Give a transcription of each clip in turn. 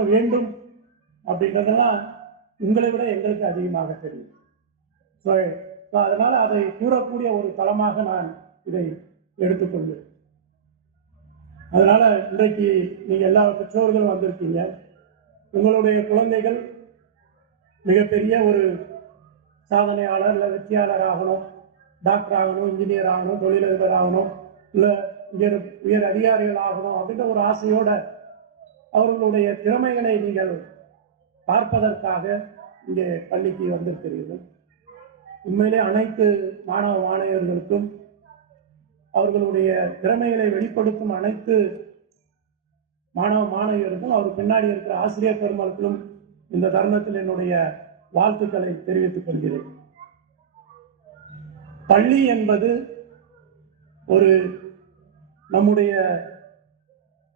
பார்க்க வேண்டும் அப்படின்றதெல்லாம் உங்களை விட எங்களுக்கு அதிகமாக தெரியும். ஸோ அதனால் அதை கூறக்கூடிய ஒரு தளமாக நான் இதை எடுத்துக்கொள்வேன். அதனால் இன்றைக்கு நீங்கள் எல்லா பெற்றோர்களும் வந்திருக்கீங்க. உங்களுடைய குழந்தைகள் மிகப்பெரிய ஒரு சாதனையாளர் இல்லை வெற்றியாளர் ஆகணும், டாக்டர் ஆகணும், இன்ஜினியர் ஆகணும், தொழிலதிபர் ஆகணும், இல்லை உயர் அதிகாரிகள் ஆகணும் அப்படின்ற ஒரு ஆசையோட அவர்களுடைய திறமைகளை நீங்கள் பார்ப்பதற்காக இங்கே பள்ளிக்கு வந்திருக்கிறீர்கள். உண்மையிலே அனைத்து மாணவ மாணவியர்களுக்கும் அவர்களுடைய திறமைகளை வெளிப்படுத்தும் அனைத்து மாணவ மாணவியருக்கும் அவர் பின்னாடி இருக்கிற ஆசிரியர் பெருமக்களும் இந்த தருணத்தில் என்னுடைய வாழ்த்துக்களை தெரிவித்துக் கொள்கிறேன். பள்ளி என்பது ஒரு நம்முடைய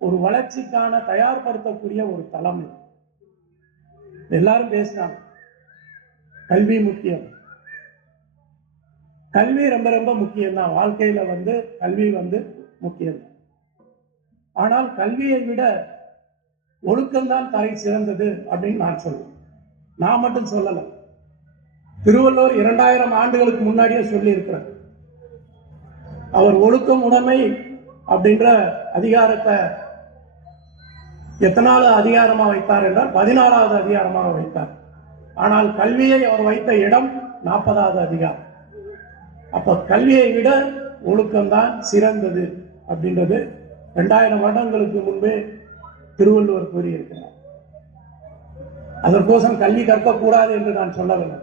ஒரு வளர்ச்சிக்கான தயார்படுத்தக்கூடிய ஒரு தளம். எல்லாரும் பேசினாங்க கல்வி முக்கியம். கல்வி ரொம்ப ரொம்ப முக்கியம்தான். வாழ்க்கையில கல்வி முக்கியம். ஆனால் கல்வியை விட ஒழுக்கம்தான் தலை சிறந்தது அப்படின்னு நான் சொல்லுவேன். நான் மட்டும் சொல்லல, திருவள்ளுவர் 2000 ஆண்டுகளுக்கு முன்னாடியே சொல்லி இருக்கிறார். அவர் ஒழுக்கம் உடைமை அப்படின்ற அதிகாரத்தை எத்தனாவது அதிகாரமாக வைத்தார் என்றால் 14வது அதிகாரமாக வைத்தார். ஆனால் கல்வியை அவர் வைத்த இடம் 40வது அதிகாரம். அப்ப கல்வியை விட ஒழுக்கம்தான் சிறந்தது அப்படின்றது 2000 வருடங்களுக்கு முன்பே திருவள்ளுவர் கூறியிருக்கிறார். அதற்கோசம் கல்வி கற்கக்கூடாது என்று நான் சொல்லவில்லை.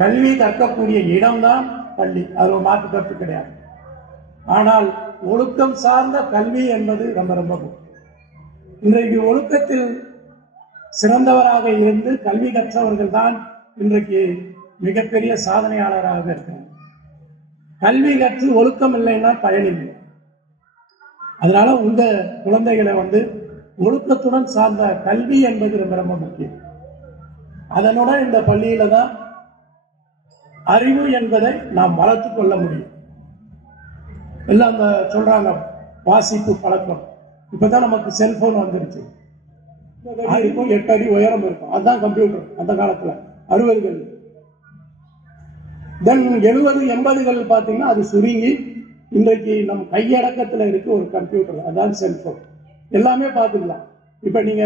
கல்வி கற்கக்கூடிய இடம்தான் பள்ளி, அது ஒரு மாற்று கருத்து கிடையாது. ஆனால் ஒழுக்கம் சார்ந்த கல்வி என்பது ரொம்ப ரொம்ப முக்கியம். இன்றைக்கு ஒழுக்கத்தில் சிறந்தவராக இருந்து கல்வி கற்றவர்கள் தான் இன்றைக்கு மிகப்பெரிய சாதனையாளராக இருக்கிறார். கல்வி கற்று ஒழுக்கம் இல்லைன்னா பயனில்லை. அதனால உங்க குழந்தைகளை ஒழுக்கத்துடன் சார்ந்த கல்வி என்பது ரொம்ப ரொம்ப முக்கியம். அதனுடன் இந்த பள்ளியில தான் அறிவு என்பதை நாம் வளர்த்துக் கொள்ள முடியும். எல்லாம் அந்த சொல்றாங்க வாசிப்பு பழக்கம். இப்பதான் நமக்கு செல்போன் வந்துருச்சு. இருக்கும் 8 அடி உயரம் இருக்கும். அதுதான் கம்ப்யூட்டர். அந்த காலத்துல 60கள், தென் 70, 80கள் பார்த்தீங்கன்னா அது சுருங்கி இன்றைக்கு நம் கையடக்கத்தில் இருக்கு ஒரு கம்ப்யூட்டர், அதான் செல்போன். எல்லாமே பார்த்துக்கலாம். இப்ப நீங்க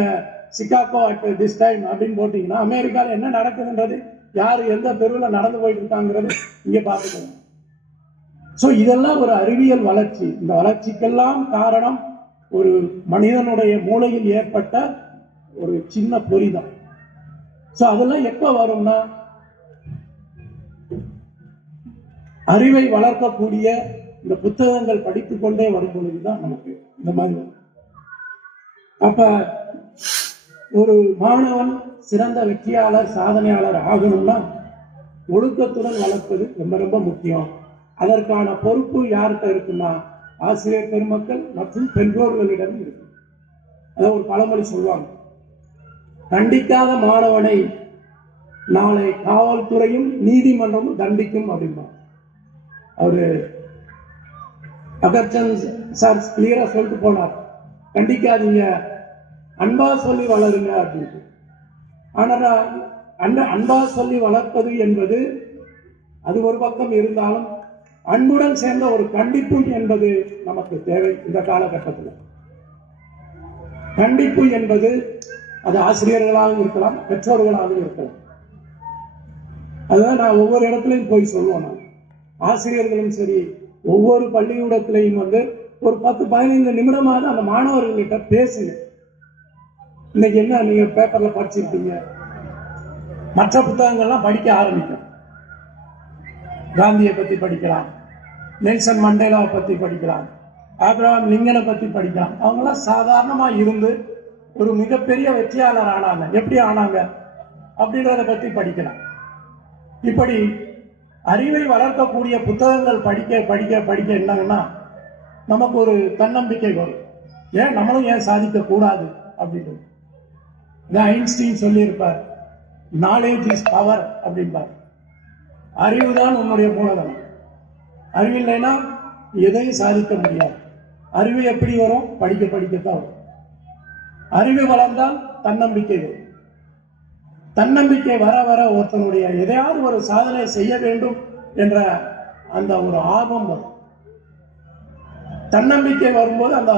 சிகாகோ அட் திஸ் டைம் அப்படின்னு போட்டீங்கன்னா அமெரிக்காவில் என்ன நடக்குதுன்றது, யாரு எந்த தெருவில் நடந்து போயிட்டு இருக்காங்கிறது இங்க பார்த்துக்கணும். ஸோ இதெல்லாம் ஒரு அறிவியல் வளர்ச்சி. இந்த வளர்ச்சிக்கெல்லாம் காரணம் ஒரு மனிதனுடைய மூளையில் ஏற்பட்ட ஒரு சின்ன பொறிதான். ஸோ அதெல்லாம் எப்ப வரும்னா அறிவை வளர்க்கக்கூடிய இந்த புத்தகங்கள் படித்துக் கொண்டே வரும் பொழுதுதான் நமக்கு இந்த மாதிரி வரும். அப்ப ஒரு மாணவன் சிறந்த வெற்றியாளர் சாதனையாளர் ஆகணும்னா ஒழுக்கத்துடன் வளர்ப்பது ரொம்ப ரொம்ப முக்கியம். அதற்கான பொறுப்பு யார்கிட்ட இருக்குன்னா ஆசிரியர் பெருமக்கள் மற்றும் பெற்றோர்களிடம் இருக்கு. அதாவது ஒரு பழமொழி சொல்லுவாங்க, கண்டிக்காத மாணவனை நாளை காவல்துறையும் நீதிமன்றமும் தண்டிக்கும் அப்படின்னா. அவரு அகர்ச்சந்த் சார் கிளியரா சொல்லிட்டு போனார், கண்டிக்காதீங்க, அன்பா சொல்லி வளருங்க அப்படின்னு. ஆனா அன்பா சொல்லி வளர்ப்பது என்பது அது ஒரு பக்கம் இருந்தாலும் அன்புடன் சேர்ந்த ஒரு கண்டிப்பு என்பது நமக்கு தேவை. இந்த காலகட்டத்தில் கண்டிப்பு என்பது அது ஆசிரியர்களாகவும் இருக்கலாம், பெற்றோர்களாகவும் இருக்கலாம். அதுதான் நான் ஒவ்வொரு இடத்துலையும் போய் சொல்லுவேன். நான் ஆசிரியர்களும் சரி, ஒவ்வொரு பள்ளிக்கூடத்திலையும் ஒரு 10-15 நிமிடமாவது அந்த மாணவர்கள்கிட்ட பேசுங்க. இன்னைக்கு என்ன நீங்க பேப்பர்ல படிச்சிருக்கீங்க, மற்ற புத்தகங்கள்லாம் படிக்க ஆரம்பிக்கும். காந்தியை பத்தி படிக்கலாம், நெல்சன் மண்டேலாவை பத்தி படிக்கலாம், ஆப்ரஹாம் லிங்கனை பத்தி படிக்கலாம். அவங்களாம் சாதாரணமா இருந்து ஒரு மிகப்பெரிய வெற்றியாளர் ஆனாங்க. எப்படி ஆனாங்க அப்படின்றத பத்தி படிக்கலாம். இப்படி அறிவை வளர்க்கக்கூடிய புத்தகங்கள் படிக்க படிக்க படிக்க என்னங்கன்னா நமக்கு ஒரு தன்னம்பிக்கை வரும். ஏன் நம்மளும் ஏன் சாதிக்க கூடாது அப்படின்னு. ஐன்ஸ்டீன் சொல்லியிருப்பார், நாலேஜ் இஸ் பவர் அப்படின்பார். அறிவுதான் உன்னுடைய மூலதனம். அறிவில்லைன்னா எதையும் சாதிக்க முடியாது. அறிவு எப்படி வரும்? படிக்க படிக்கத்தான் வரும். அறிவு வளர்ந்தால் தன்னம்பிக்கை வரும். தன்னம்பிக்கை வர வர ஒருத்தனுடைய எதையாவது ஒரு சாதனை செய்ய வேண்டும் என்ற அந்த ஒரு ஆர்வம் வரும். தன்னம்பிக்கை வரும்போது அந்த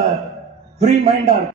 ஃப்ரீ மைண்டா இருக்கும்.